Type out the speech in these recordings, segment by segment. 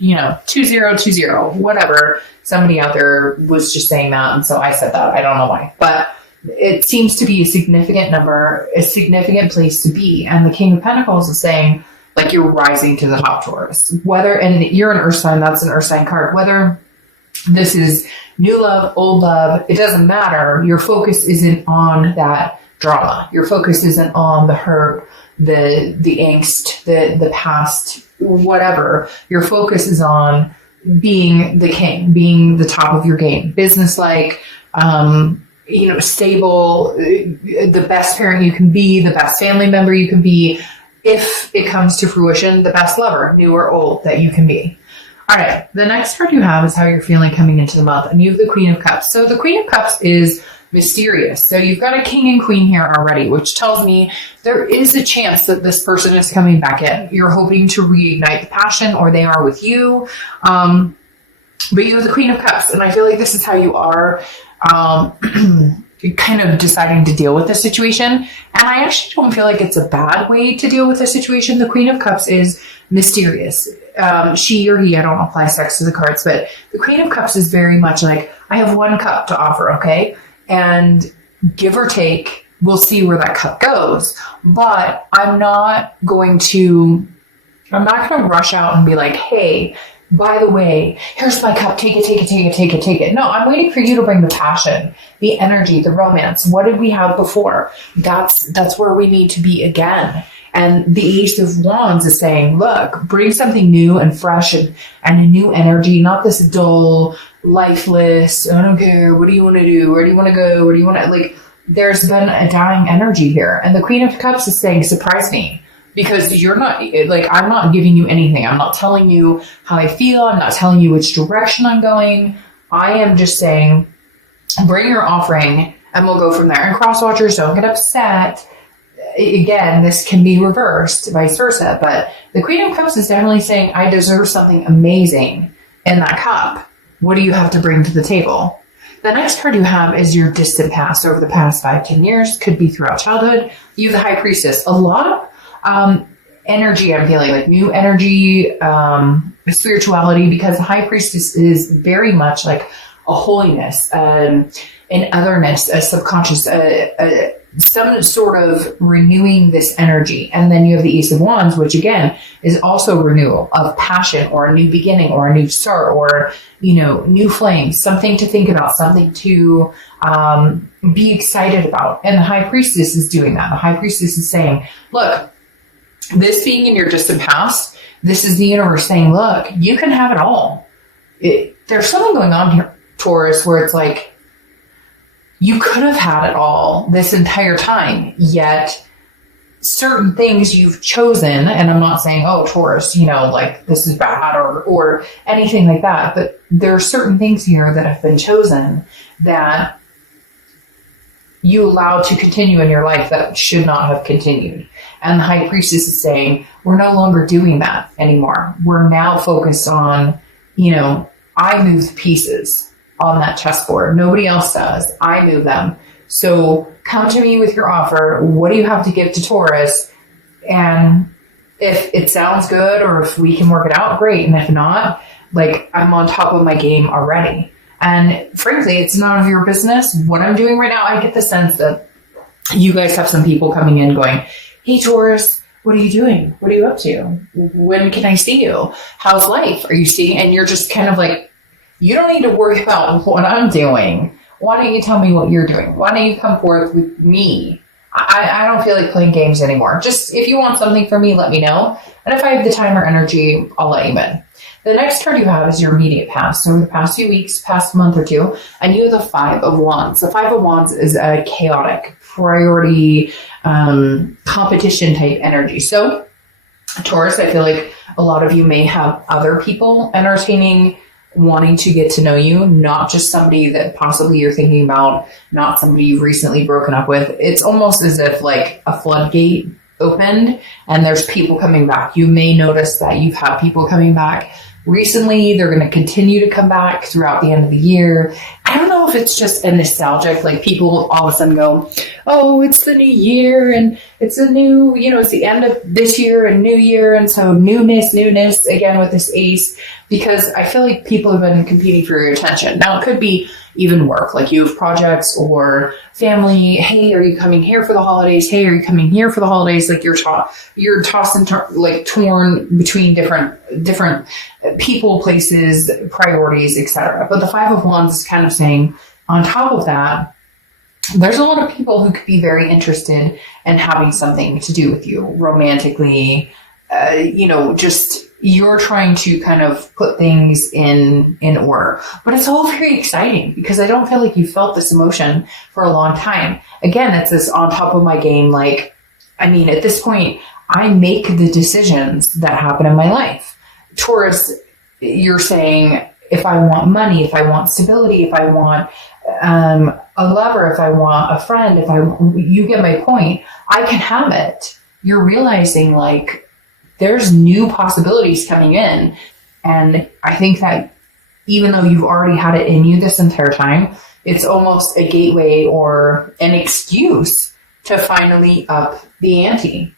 2020, whatever. Somebody out there was just saying that, and so I said that. I don't know why, but it seems to be a significant number, a significant place to be. And the King of Pentacles is saying, like, you're rising to the top, Taurus. And you're an earth sign, that's an earth sign card. Whether this is new love, old love, it doesn't matter. Your focus isn't on that drama. Your focus isn't on the hurt, the angst, the past, whatever. Your focus is on being the king, being the top of your game, business-like, stable, the best parent you can be, the best family member you can be. If it comes to fruition, the best lover, new or old, that you can be. All right, the next card you have is how you're feeling coming into the month, and you have the Queen of Cups. So the Queen of Cups is mysterious. So you've got a king and queen here already, which tells me there is a chance that this person is coming back in. You're hoping to reignite the passion, or they are with you. But you have the Queen of Cups, and I feel like this is how you are kind of deciding to deal with the situation. And I actually don't feel like it's a bad way to deal with the situation. The Queen of Cups is mysterious. She or he, I don't apply sex to the cards, but the Queen of Cups is very much like, I have one cup to offer, okay? And give or take, we'll see where that cup goes. But I'm not going to rush out and be like, hey, by the way, here's my cup, take it. No, I'm waiting for you to bring the passion, the energy, the romance. What did we have before? That's where we need to be again. And the Ace of Wands is saying, look, bring something new and fresh and a new energy, not this dull, lifeless, I don't care, what do you want to do? Where do you want to go? What do you want to, like, there's been a dying energy here. And the Queen of Cups is saying, surprise me. Because you're not, like, I'm not giving you anything. I'm not telling you how I feel. I'm not telling you which direction I'm going. I am just saying, bring your offering and we'll go from there. And cross watchers, don't get upset. Again, this can be reversed, vice versa. But the Queen of Cups is definitely saying, I deserve something amazing in that cup. What do you have to bring to the table? The next card you have is your distant past over the past 5-10 years. Could be throughout childhood. You have the High Priestess. A lot of energy, I'm feeling like new energy, spirituality, because the High Priestess is very much like a holiness, an otherness, a subconscious, some sort of renewing this energy. And then you have the Ace of Wands, which again is also renewal of passion, or a new beginning, or a new start, or, new flames, something to think about, something to be excited about. And the High Priestess is doing that. The High Priestess is saying, look, this being in your distant past, this is the universe saying, look, you can have it all. There's something going on here, Taurus, where it's like, you could have had it all this entire time, yet certain things you've chosen, and I'm not saying, oh, Taurus, like this is bad or anything like that, but there are certain things here that have been chosen that you allowed to continue in your life that should not have continued. And the High Priestess is saying, we're no longer doing that anymore. We're now focused on, I move the pieces on that chessboard. Nobody else does. I move them. So come to me with your offer. What do you have to give to Taurus? And if it sounds good, or if we can work it out, great. And if not, like, I'm on top of my game already. And frankly, it's none of your business what I'm doing right now. I get the sense that you guys have some people coming in going, hey, Taurus, what are you doing? What are you up to? When can I see you? How's life? Are you seeing? And you're just kind of like, you don't need to worry about what I'm doing. Why don't you tell me what you're doing? Why don't you come forth with me? I don't feel like playing games anymore. Just if you want something from me, let me know. And if I have the time or energy, I'll let you in. The next card you have is your immediate past. So over the past few weeks, past month or two, and you have the Five of Wands. The Five of Wands is a chaotic, priority, competition type energy. So Taurus, I feel like a lot of you may have other people entertaining, wanting to get to know you, not just somebody that possibly you're thinking about, not somebody you've recently broken up with. It's almost as if like a floodgate opened and there's people coming back. You may notice that you've had people coming back recently. They're going to continue to come back throughout the end of the year. I don't know if it's just a nostalgic, like people all of a sudden go, oh, it's the new year and it's a new, it's the end of this year and new year. And so newness, again with this ace, because I feel like people have been competing for your attention. Now it could be even work, like you have projects or family. Hey, are you coming here for the holidays? Hey, are you coming here for the holidays? Like you're tossed and torn between different people, places, priorities, etc. But the Five of Wands is kind of saying, on top of that, there's a lot of people who could be very interested in having something to do with you romantically. Just you're trying to kind of put things in order. But it's all very exciting because I don't feel like you felt this emotion for a long time. Again, it's this on top of my game. Like, I mean, at this point, I make the decisions that happen in my life. Taurus, you're saying, if I want money, if I want stability, if I want a lover, if I want a friend, you get my point, I can have it. You're realizing like, there's new possibilities coming in. And I think that even though you've already had it in you this entire time, it's almost a gateway or an excuse to finally up the ante.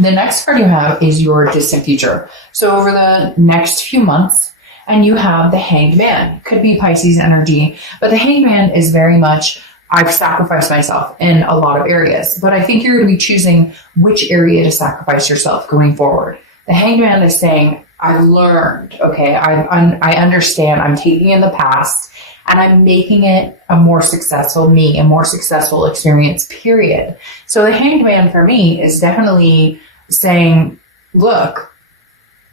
The next card you have is your distant future. So over the next few months, and you have the Hanged Man. Could be Pisces energy, but the Hanged Man is very much, I've sacrificed myself in a lot of areas, but I think you're going to be choosing which area to sacrifice yourself going forward. The Hanged Man is saying, I've learned, okay, I understand, I'm taking in the past and I'm making it a more successful me, a more successful experience, period. So the Hanged Man for me is definitely saying, look,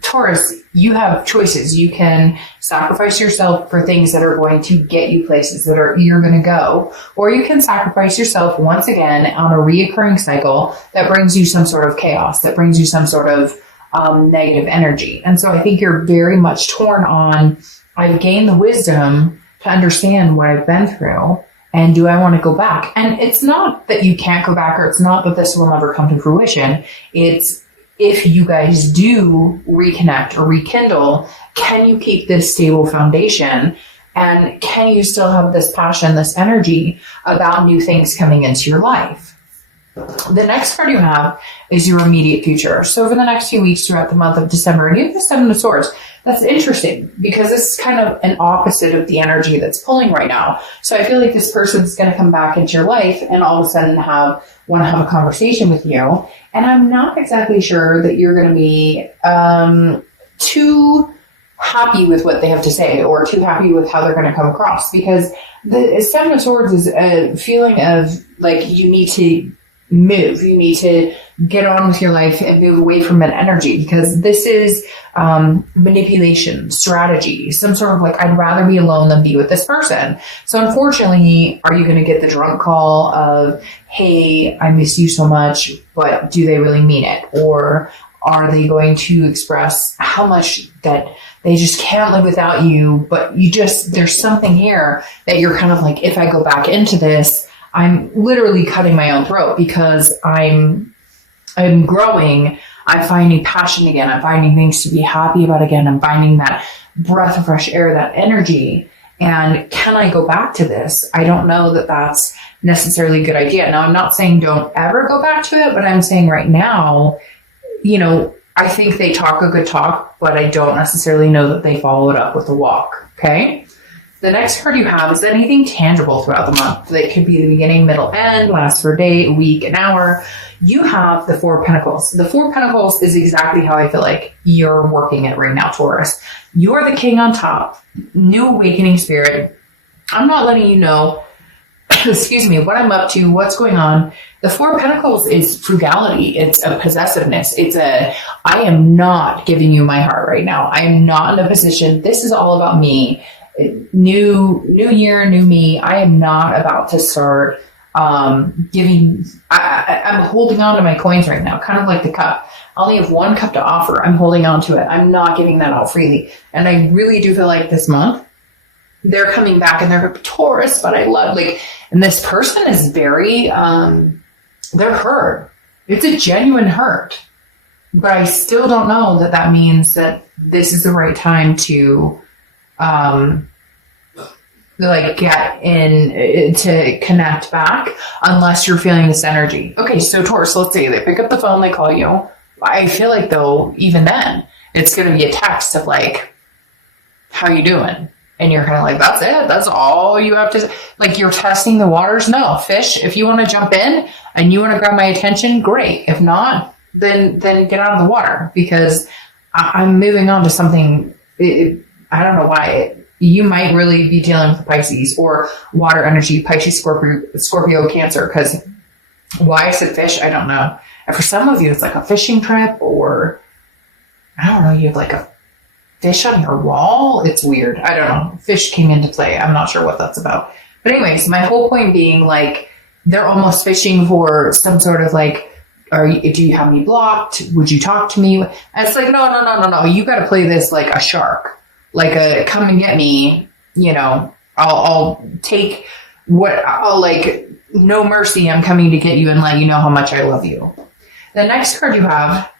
Taurus, you have choices. You can sacrifice yourself for things that are going to get you places you're going to go, or you can sacrifice yourself once again on a reoccurring cycle that brings you some sort of chaos, that brings you some sort of negative energy. And so I think you're very much torn on, I've gained the wisdom to understand what I've been through, and do I want to go back? And it's not that you can't go back, or it's not that this will never come to fruition. It's, if you guys do reconnect or rekindle, can you keep this stable foundation? And can you still have this passion, this energy about new things coming into your life? The next card you have is your immediate future. So over the next few weeks throughout the month of December, and you have the Seven of Swords. That's interesting because this is kind of an opposite of the energy that's pulling right now. So I feel like this person's going to come back into your life and all of a sudden want to have a conversation with you. And I'm not exactly sure that you're going to be too happy with what they have to say or too happy with how they're going to come across, because the Seven of Swords is a feeling of like you need to move, you need to get on with your life and move away from that energy, because this is manipulation, strategy, some sort of like, I'd rather be alone than be with this person. So unfortunately, are you going to get the drunk call of, hey, I miss you so much, but do they really mean it? Or are they going to express how much that they just can't live without you, but there's something here that you're kind of like, if I go back into this, I'm literally cutting my own throat because I'm growing. I'm finding passion again. I'm finding things to be happy about again. I'm finding that breath of fresh air, that energy. And can I go back to this? I don't know that that's necessarily a good idea. Now, I'm not saying don't ever go back to it, but I'm saying right now, I think they talk a good talk, but I don't necessarily know that they follow it up with a walk. Okay. The next card you have is anything tangible throughout the month. That could be the beginning, middle, end, last for a day, a week, an hour. You have the Four of Pentacles. The Four of Pentacles is exactly how I feel like you're working it right now, Taurus. You're the king on top, new awakening spirit. I'm not letting you know, excuse me, what I'm up to, what's going on. The Four of Pentacles is frugality. It's a possessiveness. I am not giving you my heart right now. I am not in a position. This is all about me. New year, new me. I am not about to start giving. I'm holding on to my coins right now, kind of like the cup. I only have one cup to offer. I'm holding on to it. I'm not giving that out freely. And I really do feel like this month they're coming back and they're Taurus, but I love and this person is very, they're hurt. It's a genuine hurt, but I still don't know that means that this is the right time to, like get in to connect back unless you're feeling this energy. Okay, so Taurus, let's say they pick up the phone, they call you. I feel like though, even then, it's going to be a text of like, how you doing? And you're kind of like, that's it. That's all you have to, like, you're testing the waters. No, fish, if you want to jump in and you want to grab my attention, great. If not, then get out of the water, because I'm moving on to something. I don't know why. You might really be dealing with Pisces or water energy, Pisces, Scorpio, Cancer, because why I said fish, I don't know. And for some of you, it's like a fishing trip, or I don't know, you have like a fish on your wall. It's weird. I don't know. Fish came into play. I'm not sure what that's about. But anyways, my whole point being, like, they're almost fishing for some sort of like, do you have me blocked? Would you talk to me? And it's like, no. You got to play this like a shark, like a come and get me. You know, I'll take what I'll like. No mercy. I'm coming to get you and let you know how much I love you. The next card you have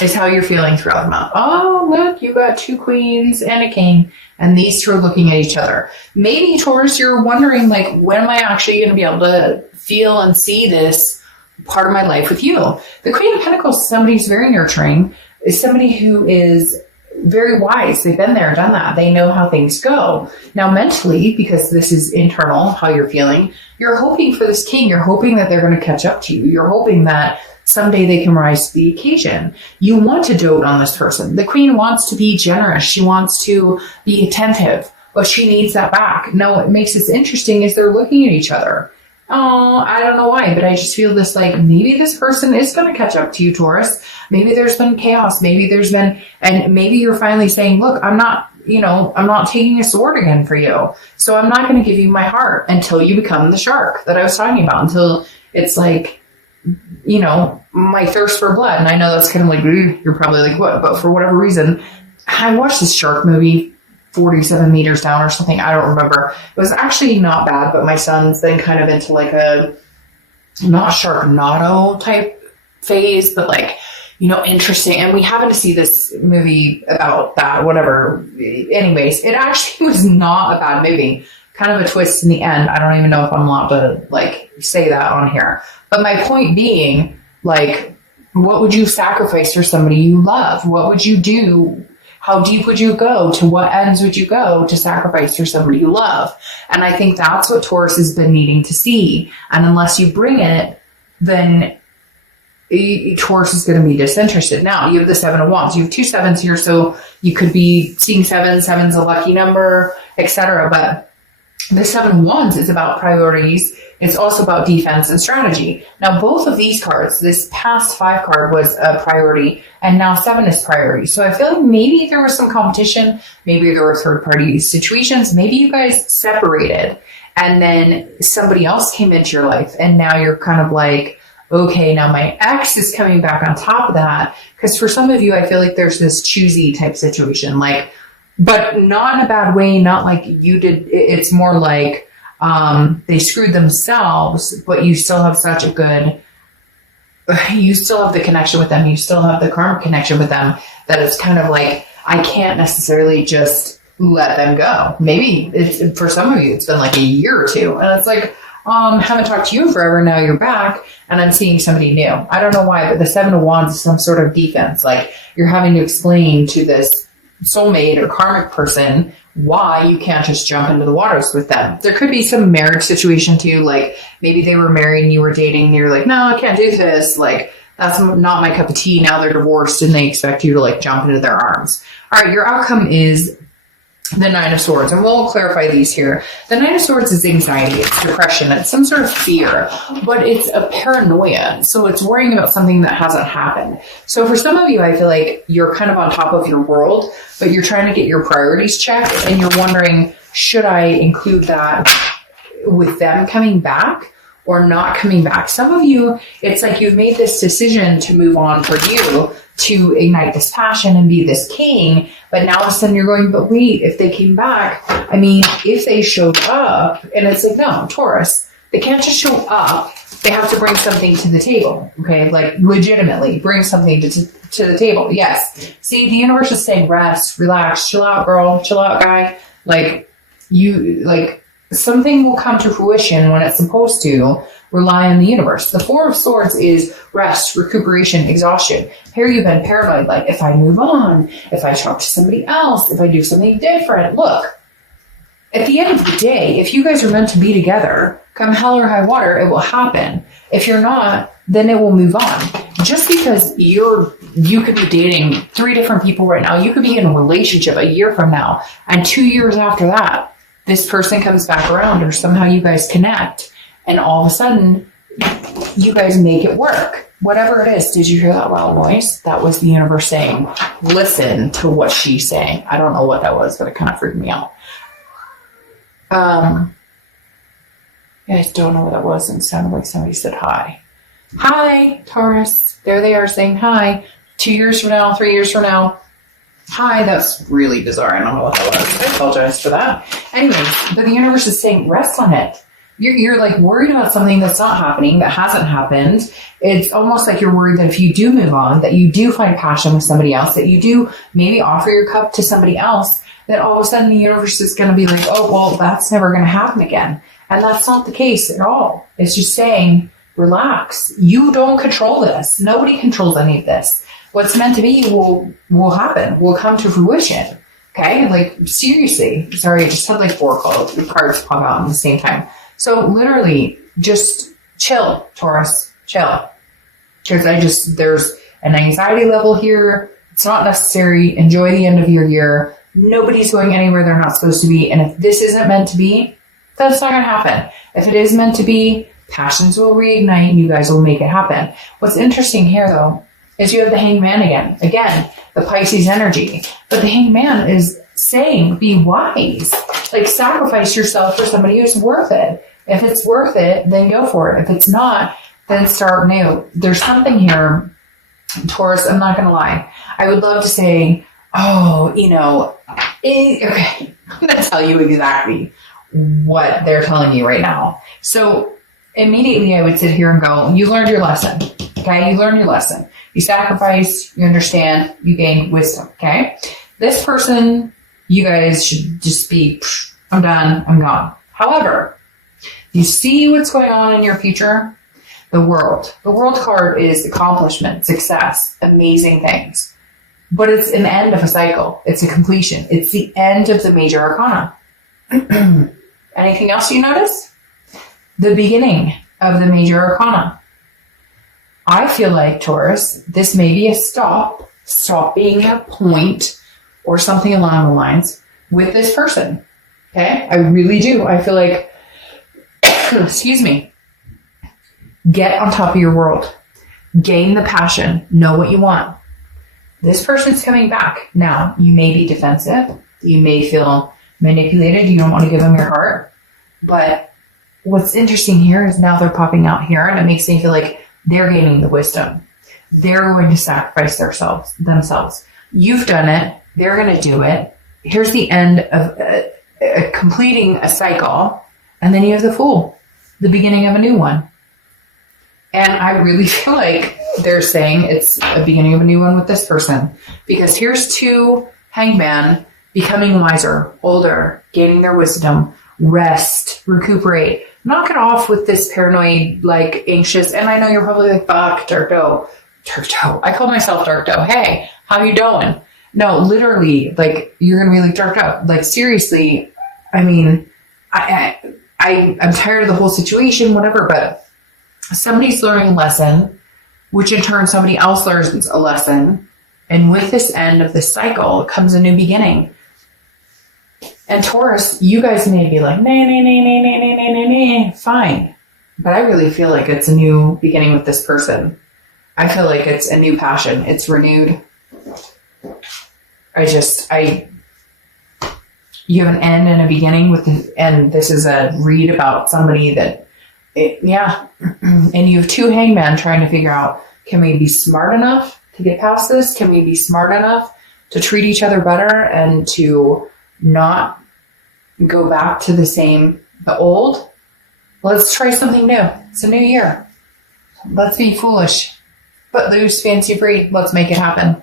is how you're feeling throughout the month. Oh, look, you got 2 queens and a king, and these two are looking at each other. Maybe, Taurus, you're wondering, like, when am I actually going to be able to feel and see this part of my life with you? The Queen of Pentacles is somebody who's very nurturing, is somebody who is very wise. They've been there, done that. They know how things go. Now, mentally, because this is internal, how you're feeling, you're hoping for this king. You're hoping that they're going to catch up to you. You're hoping that someday they can rise to the occasion. You want to dote on this person. The queen wants to be generous. She wants to be attentive, but she needs that back. Now, what makes this interesting is they're looking at each other. Oh, I don't know why, but I just feel this, like, maybe this person is going to catch up to you, Taurus. Maybe there's been chaos. Maybe there's been, and maybe you're finally saying, look, I'm not taking a sword again for you. So I'm not going to give you my heart until you become the shark that I was talking about, until it's like, you know, my thirst for blood. And I know that's kind of like, you're probably like, what? But for whatever reason, I watched this shark movie 47 meters down or something. I don't remember. It was actually not bad, but my son's then kind of into like a not Sharknado type phase, but like, you know, interesting. And we happened to see this movie about that, whatever. Anyways, it actually was not a bad movie. Kind of a twist in the end. I don't even know if I'm allowed to like say that on here. But my point being, like, what would you sacrifice for somebody you love? What would you do? How deep would you go? To what ends would you go to sacrifice for somebody you love? And I think that's what Taurus has been needing to see. And unless you bring it, then Taurus is going to be disinterested. Now, you have the 7 of Wands. You have 2 sevens here, so you could be seeing 7. 7's a lucky number, etc. But the 7 of Wands is about priorities. It's also about defense and strategy. Now, both of these cards, this past 5 card was a priority, and now 7 is priority. So I feel like maybe there was some competition. Maybe there were third-party situations. Maybe you guys separated, and then somebody else came into your life, and now you're kind of like, okay, now my ex is coming back on top of that. Because for some of you, I feel like there's this choosy type situation, like, but not in a bad way, not like you did. It's more like they screwed themselves, but you still have such a good, you still have the connection with them. You still have the karmic connection with them, that it's kind of like, I can't necessarily just let them go. Maybe it's, for some of you, it's been like a year or 2. And it's like, haven't talked to you in forever. Now you're back and I'm seeing somebody new. I don't know why, but the 7 of Wands is some sort of defense. Like, you're having to explain to this soulmate or karmic person why you can't just jump into the waters with them. There could be some marriage situation too. Like, maybe they were married and you were dating and you're like, no, I can't do this. Like, that's not my cup of tea. Now they're divorced and they expect you to like jump into their arms. All right. Your outcome is the 9 of Swords, and we'll clarify these here. The 9 of Swords is anxiety, it's depression, it's some sort of fear, but it's a paranoia. So it's worrying about something that hasn't happened. So for some of you, I feel like you're kind of on top of your world, but you're trying to get your priorities checked, and you're wondering, should I include that with them coming back or not coming back? Some of you, it's like you've made this decision to move on for you, to ignite this passion and be this king, but now all of a sudden you're going, but wait, if they came back, I mean, if they showed up, and it's like, no, Taurus, they can't just show up. They have to bring something to the table, okay? Like, legitimately bring something to the table. Yes. See, the universe is saying rest, relax, chill out, girl, chill out, guy. Like, something will come to fruition when it's supposed to. Rely on the universe. The Four of Swords is rest, recuperation, exhaustion. Here you've been paranoid, like, if I move on, if I talk to somebody else, if I do something different. Look, at the end of the day, if you guys are meant to be together, come hell or high water, it will happen. If you're not, then it will move on. Just because you could be dating 3 different people right now, you could be in a relationship a year from now, and 2 years after that, this person comes back around, or somehow you guys connect, and all of a sudden, you guys make it work. Whatever it is, did you hear that loud noise? That was the universe saying, listen to what she's saying. I don't know what that was, but it kind of freaked me out. I don't know what that was, and it sounded like somebody said hi. Hi, Taurus. There they are saying hi. 2 years from now, 3 years from now. Hi, that's really bizarre. I don't know what that was. I apologize for that. Anyways, but the universe is saying, rest on it. You're like worried about something that's not happening, that hasn't happened. It's almost like you're worried that if you do move on, that you do find passion with somebody else, that you do maybe offer your cup to somebody else, that all of a sudden the universe is going to be like, oh, well, that's never going to happen again. And that's not the case at all. It's just saying, relax. You don't control this. Nobody controls any of this. What's meant to be will happen, will come to fruition. Okay? Like, seriously. Sorry, I just had like 4 cards pop out at the same time. So literally, just chill, Taurus, chill. Because there's an anxiety level here. It's not necessary. Enjoy the end of your year. Nobody's going anywhere they're not supposed to be. And if this isn't meant to be, that's not going to happen. If it is meant to be, passions will reignite and you guys will make it happen. What's interesting here, though, is you have the Hanged Man again. Again, the Pisces energy. But the Hanged Man is saying, be wise. Like, sacrifice yourself for somebody who's worth it. If it's worth it, then go for it. If it's not, then start new. There's something here, Taurus, I'm not going to lie. I would love to say, oh, okay, I'm going to tell you exactly what they're telling you right now. So immediately I would sit here and go, you learned your lesson. Okay, you learned your lesson. You sacrifice, you understand, you gain wisdom. Okay, this person, you guys should just be, I'm done, I'm gone. However, you see what's going on in your future? The World. The World card is accomplishment, success, amazing things. But it's an end of a cycle. It's a completion. It's the end of the major arcana. Anything else you notice? The beginning of the major arcana. I feel like, Taurus, this may be a stop being a point or something along the lines with this person. Okay? I really do. I feel like, excuse me, get on top of your world. Gain the passion. Know what you want. This person's coming back. Now, you may be defensive. You may feel manipulated. You don't want to give them your heart. But what's interesting here is now they're popping out here, and it makes me feel like they're gaining the wisdom. They're going to sacrifice themselves. You've done it. They're going to do it. Here's the end of completing a cycle. And then you have the Fool, the beginning of a new one. And I really feel like they're saying it's a beginning of a new one with this person. Because here's 2 Hangman becoming wiser, older, gaining their wisdom, rest, recuperate. Knock it off with this paranoid, like, anxious. And I know you're probably like, fuck, Dark Doe. I call myself Dark Doe. Hey, how you doing? No, literally, like, you're going to be like, Dark Doe. Like, seriously, I mean, I'm tired of the whole situation, whatever, but somebody's learning a lesson, which in turn somebody else learns a lesson. And with this end of this cycle comes a new beginning. And Taurus, you guys may be like, nah, fine. But I really feel like it's a new beginning with this person. I feel like it's a new passion. It's renewed. You have an end and a beginning and this is a read about somebody that, and you have 2 Hangmen trying to figure out, can we be smart enough to get past this? Can we be smart enough to treat each other better and to not go back to the old? Let's try something new. It's a new year. Let's be foolish, but loose, fancy free. Let's make it happen.